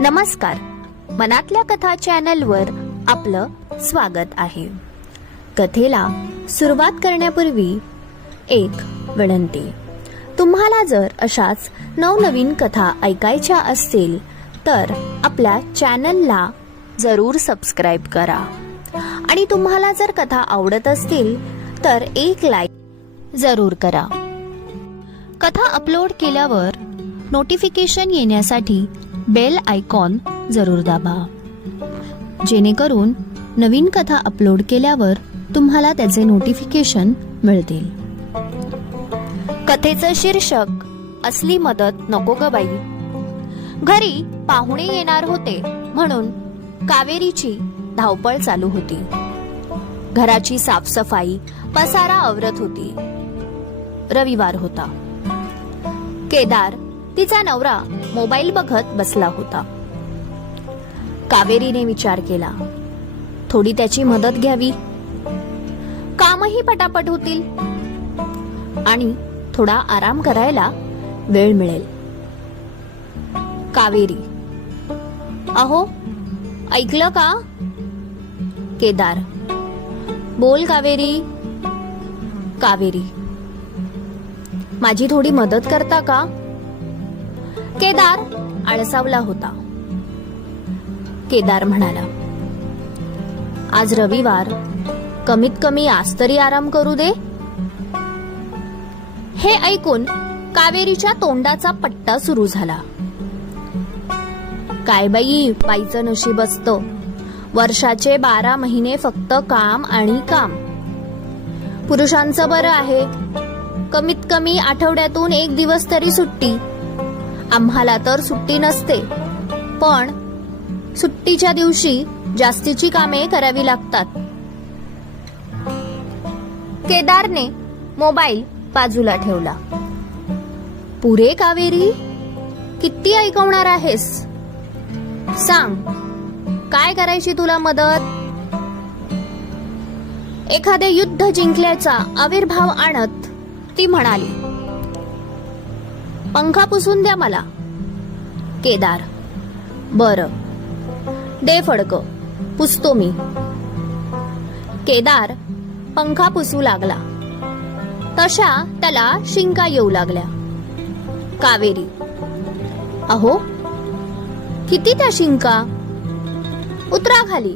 नमस्कार. मनातल्या कथा चॅनलवर आपलं स्वागत आहे. कथेला सुरुवात करण्यापूर्वी एक विनंती. तुम्हाला जर अशाच नवनवीन कथा ऐकायच्या असतील तर आपल्या चॅनलला जरूर सबस्क्राईब करा. आणि तुम्हाला जर कथा आवडत असतील तर एक लाईक जरूर करा. कथा अपलोड केल्यावर नोटिफिकेशन येण्यासाठी बेल आयकॉन जरूर दाबा. जेणेकरून नवीन कथा अपलोड केल्यावर तुम्हाला त्याचे नोटिफिकेशन मिळतील. कथेचं शीर्षक असली मदत नको ग बाई. घरी पाहुणे येणार होते म्हणून कावेरीची धावपळ चालू होती. घराची साफसफाई पसारा आवरत होती. रविवार होता. केदार तिचा नवरा मोबाईल बघत बसला होता. कावेरीने विचार केला थोडी त्याची मदत घ्यावी. कामही पटापट होतील आणि थोडा आराम करायला वेळ मिळेल. कावेरी अहो ऐकलं का? केदार. बोल कावेरी. कावेरी माझी थोडी मदत करता का? केदार आळसावला होता. केदार म्हणाला आज रविवार कमीत कमी आज तरी आराम करू दे. हे ऐकून कावेरीच्या तोंडाचा पट्टा सुरू झाला. काय बाई बाईचं नशीब असतं. वर्षाचे बारा महिने फक्त काम आणि काम. पुरुषांचं बरं आहे. कमीत कमी आठवड्यातून एक दिवस तरी सुट्टी. आम्हाला तर सुट्टी नसते. पण सुट्टीच्या दिवशी जास्तीची कामे करावी लागतात. केदारने मोबाईल बाजूला ठेवला. पुरे कावेरी किती ऐकवणार आहेस? सांग काय करायची तुला मदत? एखादे युद्ध जिंकल्याचा आविर्भाव आणत ती म्हणाली. पंखा पुसून द्या मला. केदार. बर. दे फडक. पुसतो मी. केदार पंखा पुसू लागला. तशा त्याला शिंका येऊ लागल्या. कावेरी. अहो किती त्या शिंका? उतरा खाली.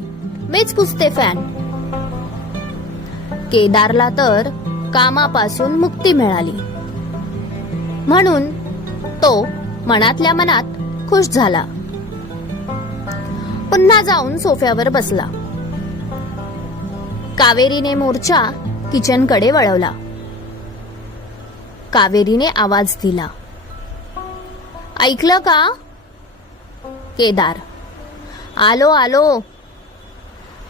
मीच पुसते फॅन. केदारला तर कामापासून मुक्ती मिळाली. म्हणून तो मनातल्या मनात खुश झाला. पुन्हा जाऊन सोफ्यावर बसला. कावेरीने मोर्चा किचनकडे वळवला. कावेरीने आवाज दिला. ऐकलं का? केदार. आलो आलो.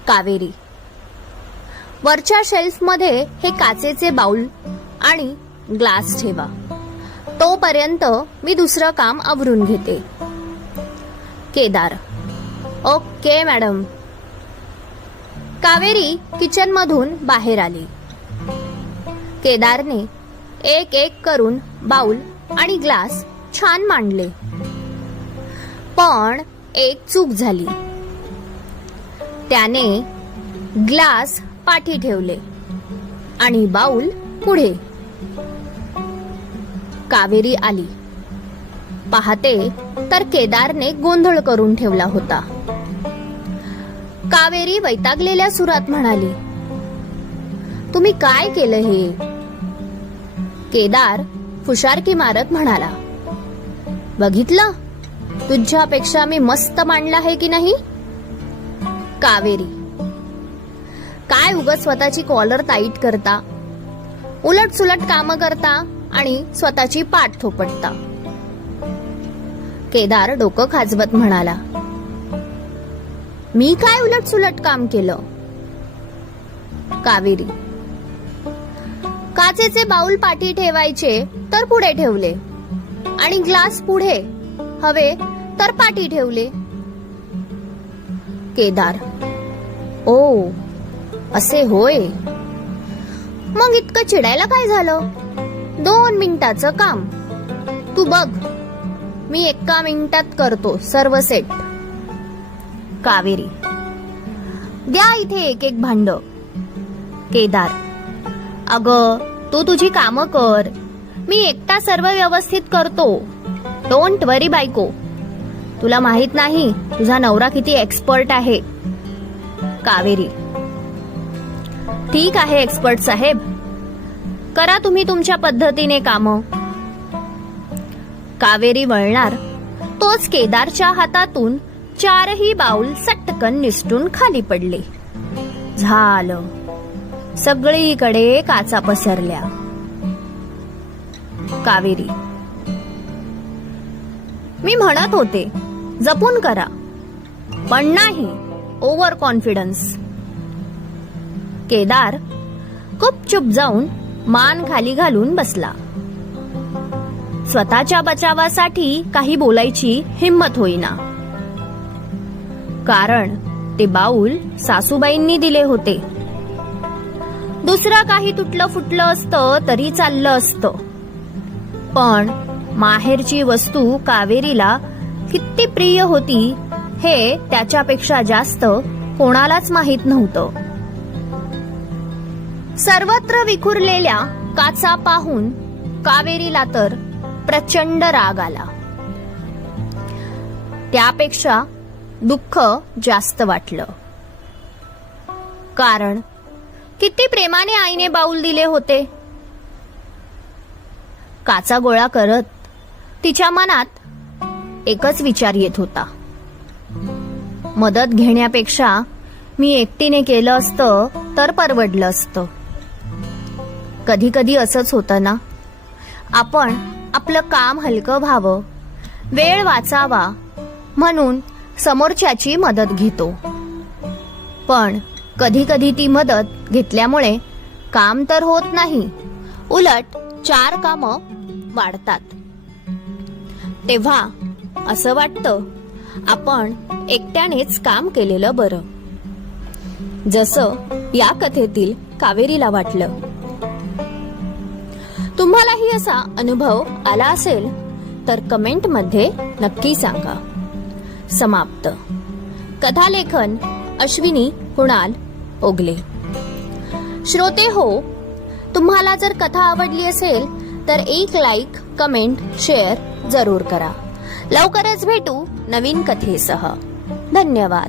कावेरी. वरच्या शेल्फमध्ये हे काचेचे बाउल आणि ग्लास ठेवा. तोपर्यंत मी दुसरं काम आवरून घेते. Kedar. Okay madam. Kaveri kitchen मधून बाहेर आली. केदारने एक एक करून बाउल आणि ग्लास छान मांडले. पण एक चूक झाली. त्याने ग्लास पाठी ठेवले आणि बाउल पुढे. कावेरी आली. पाहते तर केदारने गोंधळ करून ठेवला होता. कावेरी वैतागलेल्या सुरात म्हणाली तुम्ही काय केलं हे? केदार फुशारकी मारत म्हणाला बघितलं? तुझ्यापेक्षा मी मस्त मांडला आहे की नाही? कावेरी काय उगत स्वतःची कॉलर टाईट करता? उलट सुलट काम करता? आणि स्वतःची पाठ थोपटता. केदार डोकं खाजवत म्हणाला मी काय उलट सुलट काम केलं? कावेरी काचेचे बाउल पाठी ठेवायचे तर पुढे ठेवले आणि ग्लास पुढे हवे तर पाठी ठेवले. केदार ओ असे होय. मग इतकं चिडायला काय झालं? दोन मिनिटाचं काम. तू बघ. मी एका मिनिटात करतो सर्व सेट कावेरी. द्या इथे एक एक भांड. केदार. अग तू तुझी कामं कर. मी एकटा सर्व व्यवस्थित करतो. डोंट वरी बायको. तुला माहीत नाही तुझा नवरा किती एक्सपर्ट आहे. कावेरी. ठीक आहे एक्सपर्ट साहेब. करा तुम्ही तुमच्या पद्धतीने काम. कावेरी वळणार. तोच केदारच्या हातातून चारही बाऊल सटकन निसटून खाली पडले. झालं. सगळीकडे काचा पसरल्या. कावेरी. मी म्हणत होते जपून करा. पण नाही ओव्हर कॉन्फिडन्स केदार खूप चुप जाऊन मान खाली घालून बसला. स्वतःच्या बचावासाठी काही बोलायची हिंमत होईना. कारण ते बाऊल सासूबाईंनी दिले होते. दुसरं काही तुटलं फुटलं असतं तरी चाललं असतं. पण माहेरची वस्तू कावेरीला किती प्रिय होती हे त्याच्यापेक्षा जास्त कोणालाच माहीत नव्हतं. सर्वत्र विखुरलेल्या काचा पाहून कावेरीला तर प्रचंड राग आला. त्यापेक्षा दुःख जास्त वाटलं. कारण किती प्रेमाने आईने बाऊल दिले होते. काचा गोळा करत तिच्या मनात एकच विचार येत होता. मदत घेण्यापेक्षा मी एकटीने केलं असतं तर परवडलं असतं. कधी कधी असंच होतं ना? आपण आपलं काम हलकं व्हावं वेळ वाचावा म्हणून समोरच्याची मदत घेतो. पण कधी कधी ती मदत घेतल्यामुळे काम तर होत नाही उलट चार काम वाढतात. तेव्हा असं वाटतं आपण एकट्यानेच काम केलेलं बरं. जसं या कथेतील कावेरीला वाटलं. तुम्हालाही असा अनुभव आला असेल तर कमेंटमध्ये नक्की सांगा. समाप्त. कथालेखन अश्विनी कुणाल ओगले. श्रोते हो तुम्हाला जर कथा आवडली असेल तर एक लाईक कमेंट शेअर जरूर करा. लवकरच भेटू नवीन कथेसह. धन्यवाद.